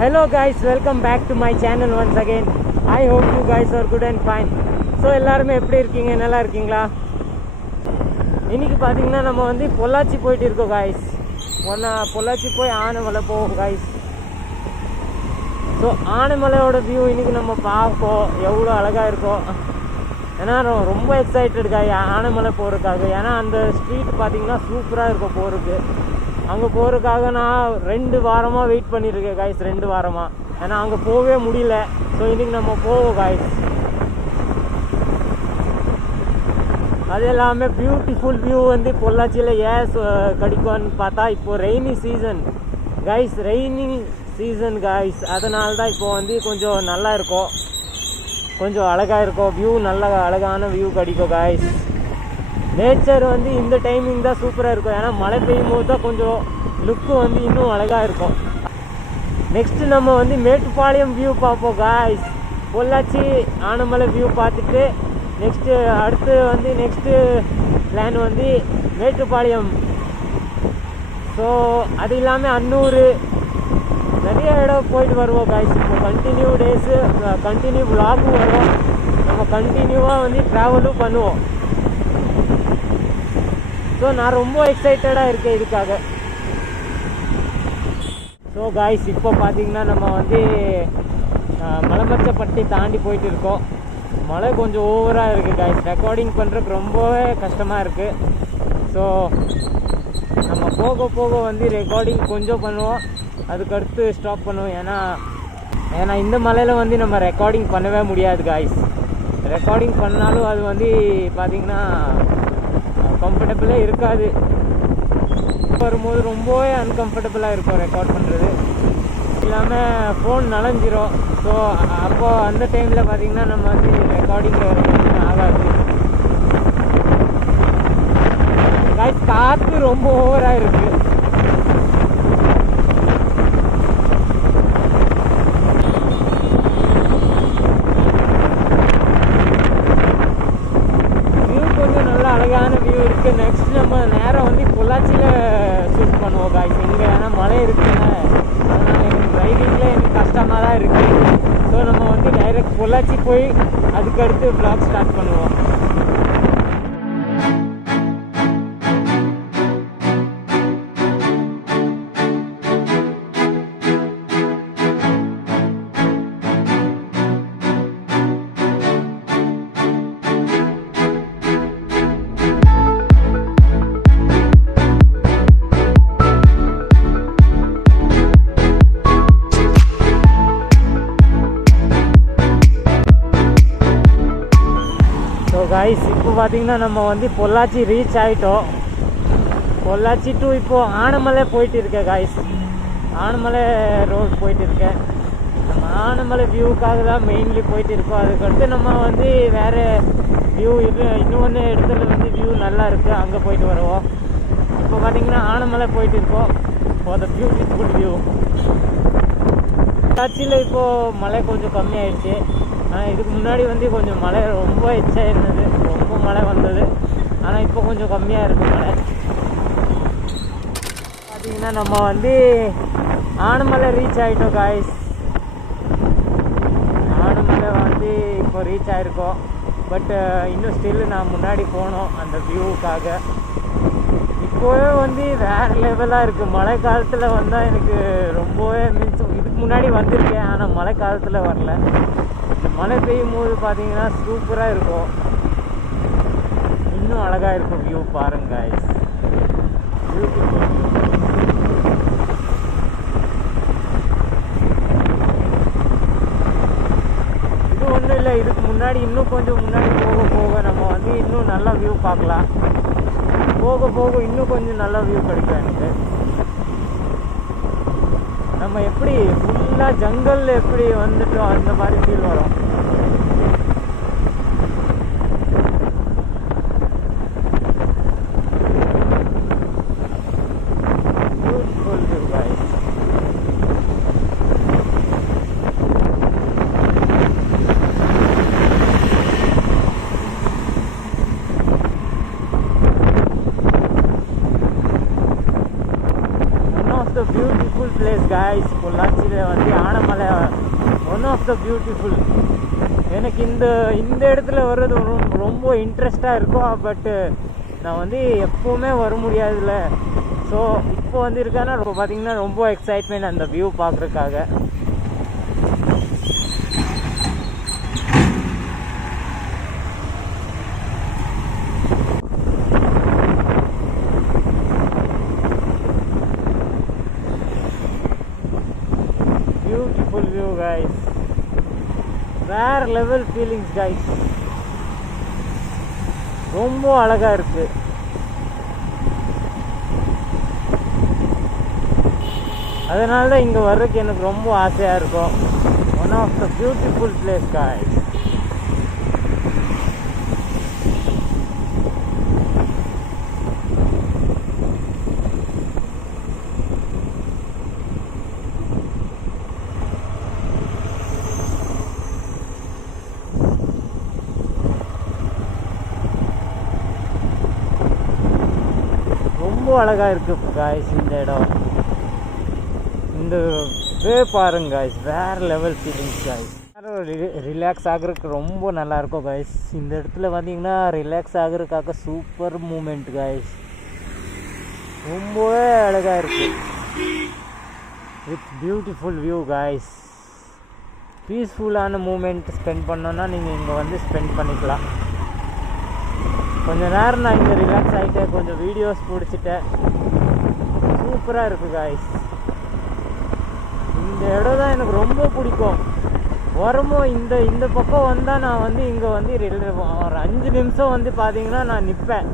Hello guys, welcome back to my channel once again. I hope you guys are good and fine. So எல்லாரும் எப்படி இருக்கீங்க? நல்லா இருக்கீங்களா? இன்னைக்கு பாத்தீங்கன்னா நம்ம வந்து பொள்ளாச்சி போயிட்டு இருக்கோம் guys. பொள்ளாச்சி போய் ஆனைமலை போவோம் guys. ஸோ ஆனைமலையோட வியூ இன்னைக்கு நம்ம பார்ப்போம், எவ்வளோ அழகாக இருக்கும். ஏன்னா ரொம்ப எக்ஸைட்டட் guys ஆனைமலை போகிறதுக்காக. ஏன்னா அந்த ஸ்ட்ரீட் பார்த்தீங்கன்னா சூப்பராக இருக்கும் போகிறதுக்கு. அங்கே போகிறதுக்காக நான் 2 வாரமாக வெயிட் பண்ணியிருக்கேன் காய்ஸ், 2 வாரமாக. ஏன்னா அங்கே போகவே முடியல. ஸோ இன்றைக்கி நம்ம போவோம் காய்ஸ். அது எல்லாமே பியூட்டிஃபுல் வியூ வந்து பொள்ளாச்சியில் ஏன் கிடைக்கும்னு பார்த்தா, இப்போது rainy season guys, rainy season guys. அதனால தான் இப்போ வந்து கொஞ்சம் நல்லா இருக்கும், கொஞ்சம் அழகாக இருக்கும் வியூ, நல்ல அழகான வியூ கிடைக்கும் காய்ஸ். நேச்சர் வந்து இந்த டைமிங் தான் சூப்பராக இருக்கும். ஏன்னா மழை பெய்யும் போது தான் கொஞ்சம் லுக்கு வந்து இன்னும் அழகாக இருக்கும். நெக்ஸ்ட்டு நம்ம வந்து மேட்டுப்பாளையம் வியூ பார்ப்போம் காய்ஸ். பொள்ளாச்சி ஆனைமலை வியூ பார்த்துட்டு அடுத்து வந்து நெக்ஸ்ட்டு பிளான் வந்து மேட்டுப்பாளையம். ஸோ அது இல்லாமல் அன்னூர் நிறைய இடம் போயிட்டு வருவோம் காய்ஸ். இப்போ கண்டினியூ டேஸு கண்டினியூ விலாகும் வரும், நம்ம கண்டினியூவாக வந்து ட்ராவலும் பண்ணுவோம். ஸோ நான் ரொம்ப எக்ஸைட்டடாக இருக்கேன் இதுக்காக. ஸோ காய்ஸ் இப்போ பார்த்தீங்கன்னா நம்ம வந்து மலைமச்சப்பட்டி தாண்டி போயிட்டு இருக்கோம். மழை கொஞ்சம் ஓவராக இருக்குது காய்ஸ், ரெக்கார்டிங் பண்ணுறதுக்கு ரொம்பவே கஷ்டமாக இருக்குது. ஸோ நம்ம போக போக வந்து ரெக்கார்டிங் கொஞ்சம் பண்ணுவோம், அதுக்கடுத்து ஸ்டாப் பண்ணுவோம். ஏன்னா இந்த மலையில் வந்து நம்ம ரெக்கார்டிங் பண்ணவே முடியாது காய்ஸ். ரெக்கார்டிங் பண்ணாலும் அது வந்து பார்த்திங்கன்னா கம்ஃபர்டபுளே இருக்காது. வரும்போது ரொம்பவே அன்கம்ஃபர்டபுளாக இருக்கும் ரெக்கார்ட் பண்ணுறது. இல்லாமல் ஃபோன் நனைஞ்சிரும். ஸோ அப்போது அந்த டைமில் பார்த்திங்கன்னா நம்ம வந்து ரெக்கார்டிங் ஆகாது காய்ஸ். காற்று ரொம்ப ஓவராக இருக்குது. அழகான வியூ இருக்குது. நெக்ஸ்ட் நம்ம நேரம் வந்து பொள்ளாச்சியில் ஷூட் பண்ணுவோம் காய்ஸ். இங்கே ஏன்னா மழை இருக்குங்க, அதனால் எனக்கு ரைடிங்கில் எனக்கு கஷ்டமாக தான் இருக்குது. ஸோ நம்ம வந்து டைரெக்ட் பொள்ளாச்சி போய் அதுக்கடுத்து வ்ளாக் ஸ்டார்ட் பண்ணுவோம். காய்ஸ் இப்போ பார்த்தீங்கன்னா நம்ம வந்து பொள்ளாச்சி ரீச் ஆகிட்டோம். பொள்ளாச்சி டு இப்போது ஆனைமலை போயிட்டு இருக்கேன் காய்ஸ். ஆனைமலை ரோடு போயிட்டு இருக்கேன். நம்ம ஆனைமலை வியூக்காக தான் மெயின்லி போயிட்டு இருக்கோம். அதுக்கடுத்து நம்ம வந்து வேறு வியூ இன்னொன்று இடத்துல வந்து வியூ நல்லா இருக்குது, அங்கே போயிட்டு வருவோம். இப்போ பார்த்தீங்கன்னா ஆனைமலை போயிட்டு இருக்கோம் ஃபார் த பியூட்டிஃபுல் வியூ. பொள்ளாச்சியில் இப்போது மழை கொஞ்சம் கம்மியாயிடுச்சு. ஆனால் இதுக்கு முன்னாடி வந்து கொஞ்சம் மழை ரொம்ப எச்சா இருந்தது, ரொம்ப மழை வந்தது. ஆனால் இப்போ கொஞ்சம் கம்மியாக இருக்குது மழை. பார்த்திங்கன்னா நம்ம வந்து ஆனைமலை ரீச் ஆகிட்டோம் காய்ஸ். ஆனைமலை வந்து இப்போ ரீச் ஆகிருக்கோம். பட் இன்னும் ஸ்டில் நான் முன்னாடி போனோம் அந்த வியூவுக்காக. இப்போவே வந்து வேறு லெவலாக இருக்குது. மழை காலத்தில் வந்தால் எனக்கு ரொம்பவே மீன்ஸ் இதுக்கு முன்னாடி வந்திருக்கேன், ஆனால் மழை காலத்தில் வரல. மழை பெய்யும் போது பார்த்தீங்கன்னா சூப்பராக இருக்கும், இன்னும் அழகாக இருக்கும் வியூ. பாருங்க guys, பியூட்டிஃபுல் வியூ. இது ஒன்றும் இல்லை, இதுக்கு முன்னாடி இன்னும் கொஞ்சம் முன்னாடி போக போக நம்ம வந்து இன்னும் நல்ல வியூ பார்க்கலாம். போக போக இன்னும் கொஞ்சம் நல்ல வியூ கிடைக்கும் எனக்கு. நம்ம எப்படி ஃபுல்லாக ஜங்கல் எப்படி வந்துட்டோம் அந்த மாதிரி ஃபீல் வரும். Beautiful view guys. இன்னும் of the beautiful place guys. பொள்ளாச்சியில் வந்து Anamalai one of the beautiful. எனக்கு இந்த இடத்துல வர்றது ரொம்ப இன்ட்ரெஸ்டாக இருக்கும். பட்டு நான் வந்து எப்போவுமே வர முடியாதுல்ல. ஸோ இப்போ வந்து இருக்கேன்னா பார்த்தீங்கன்னா ரொம்ப எக்ஸைட்மெண்ட் அந்த வியூ பார்க்குறதுக்காக. பியூட்டிஃபுல் வியூ கைஸ், வேற லெவல் ஃபீலிங்ஸ் கைஸ். ரொம்ப அழகாக இருக்குது. அதனால தான் இங்கே வர்றதுக்கு எனக்கு ரொம்ப ஆசையாக இருக்கும். One of the beautiful place guys. ரொம்ப அழகாக இருக்குது காய்ஸ் இந்த இடம். இந்த வே பாருங்க காய்ஸ், வேறு லெவல் ஃபீலிங்ஸ் காய்ஸ். ரிலாக்ஸ் ஆகிறதுக்கு ரொம்ப நல்லாயிருக்கும் காய்ஸ். இந்த இடத்துல பார்த்தீங்கன்னா ரிலாக்ஸ் ஆகிறதுக்காக சூப்பர் மூமெண்ட் காய்ஸ். ரொம்பவே அழகாக இருக்குது வித் பியூட்டிஃபுல் வியூ காய்ஸ். பீஸ்ஃபுல்லான மூமெண்ட் ஸ்பெண்ட் பண்ணோன்னா நீங்கள் இங்கே வந்து ஸ்பெண்ட் பண்ணிக்கலாம். கொஞ்சம் நேரம் நான் இங்கே ரிலாக்ஸ் ஆகிட்டேன், கொஞ்சம் வீடியோஸ் பிடிச்சிட்டேன். சூப்பராக இருக்குது காய்ஸ். இந்த இடம் தான் எனக்கு ரொம்ப பிடிக்கும். இந்த பக்கம் வந்தால் நான் வந்து இங்கே வந்து ஒரு 5 நிமிஷம் வந்து பார்த்தீங்கன்னா நான் நிற்பேன்.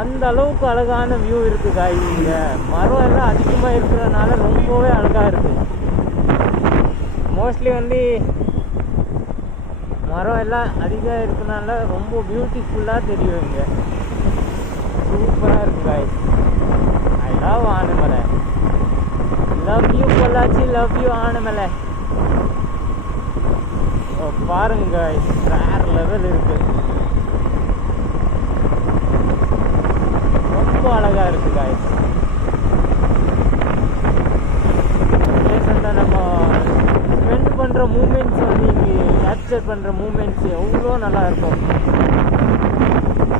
அந்த அளவுக்கு அழகான வியூ இருக்குது காய்ஸ். இங்கே மரம் எல்லாம் அதிகமாக இருக்கிறதுனால ரொம்பவே அழகாக இருக்குது. மோஸ்ட்லி வந்து மரம் எல்லாம் அதிகம் இருக்கிறனால ரொம்ப பியூட்டிஃபுல்லாக தெரியும் இங்கே. சூப்பராக இருக்குது guys. I love Anamalai. Love you Pollachi, love you Anamalai. பாருங்க காய்ஸ், வேறு லெவல் இருக்குது. ரொம்ப அழகாக இருக்குது காய்ஸ். ரீசெண்டாக நம்ம ஸ்பெண்ட் பண்ணுற மூமெண்ட்ஸ் வந்து இங்கே கேப்சர் பண்ணுற மூமெண்ட்ஸ் எவ்வளோ நல்லா இருக்கும்.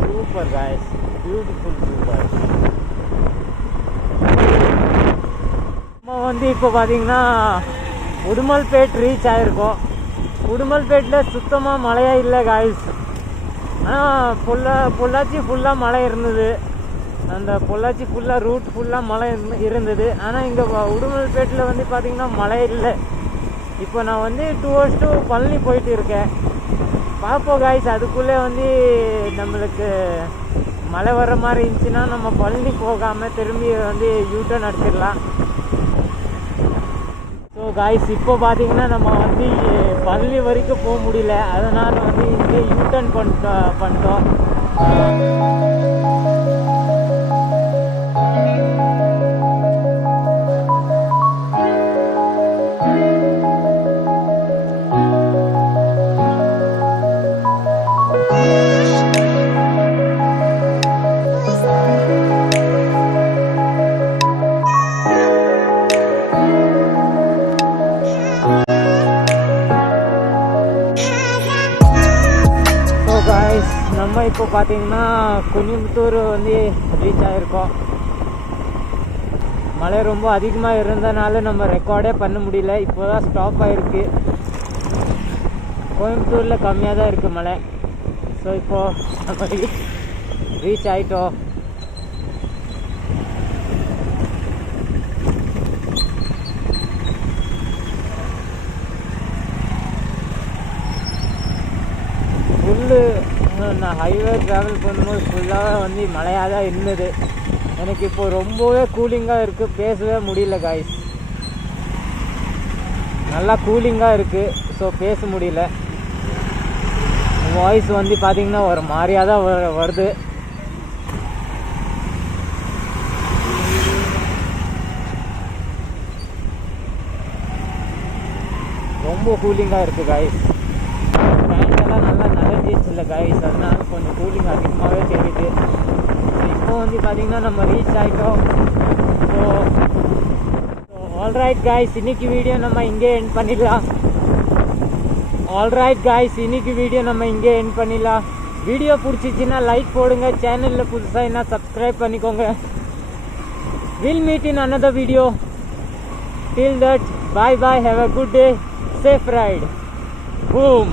Super guys, beautiful super. நம்ம வந்து இப்போ பார்த்தீங்கன்னா உடுமல்பேட் ரீச் ஆகிருக்கோம். உடுமல்பேட்டில் சுத்தமாக மழையே இல்லை காய்ஸ். ஆனால் பொள்ளாச்சி ஃபுல்லாக மழை இருந்தது. அந்த பொள்ளாச்சி ஃபுல்லாக ரூட் ஃபுல்லாக மழை இருந்தது. ஆனால் இங்கே உடுமல்பேட்டில் வந்து பார்த்திங்கன்னா மழை இல்லை. இப்போ நான் வந்து டுவர்ட்ஸ் டு பழனி போயிட்டு இருக்கேன். பார்ப்போம் காய்ஸ், அதுக்குள்ளே வந்து நம்மளுக்கு மழை வர்ற மாதிரி இருந்துச்சுன்னா நம்ம பழனி போகாமல் திரும்பி வந்து யூட்டர்ன் அடிச்சிடலாம். ஸோ காய்ஸ், இப்போ பார்த்தீங்கன்னா நம்ம வந்து பழனி வரைக்கும் போக முடியல. அதனால் வந்து இங்கே யூட்டர்ன் பண்ணிட்டோம். நம்ம இப்போ பார்த்தீங்கன்னா கோயம்புத்தூர் வந்து ரீச் ஆகிருக்கோம். மழை ரொம்ப அதிகமாக இருந்தனால நம்ம ரெக்கார்டே பண்ண முடியல. இப்போ தான் ஸ்டாப் ஆகிருக்கு. கோயம்புத்தூரில் கம்மியாக தான் இருக்குது மழை. ஸோ இப்போது நம்ம ரீச் ஆகிட்டோம். நான் ஹைவே ட்ராவல் பண்ணும்போது ஃபுல்லாக வந்து மழையாக தான் இருந்தது. எனக்கு இப்போ ரொம்பவே கூலிங்காக இருக்குது, பேசவே முடியல காய்ஸ். நல்லா கூலிங்காக இருக்குது, ஸோ பேச முடியல. வாய்ஸ் வந்து பார்த்திங்கன்னா ஒரு மாதிரியாக தான் வருது. ரொம்ப கூலிங்காக இருக்குது காய்ஸ். பேண்டெல்லாம் நல்லா நனைஞ்சிச்சு இல்லை காய்ஸ், அதனால கொஞ்சம் கூலிங் அதிகமாகவே தெரியுது. இப்போ வந்து பார்த்திங்கன்னா நம்ம ரீச் ஆகிட்டோம். ஸோ ஆல்ரைட் காய்ஸ், இன்னைக்கு வீடியோ நம்ம இங்கே எண்ட் பண்ணிடலாம். வீடியோ பிடிச்சிச்சின்னா லைக் போடுங்க. சேனலில் புதுசாக என்ன சப்ஸ்கிரைப் பண்ணிக்கோங்க. We'll meet in another video. Till that, bye bye, have a good day, safe ride. Boom.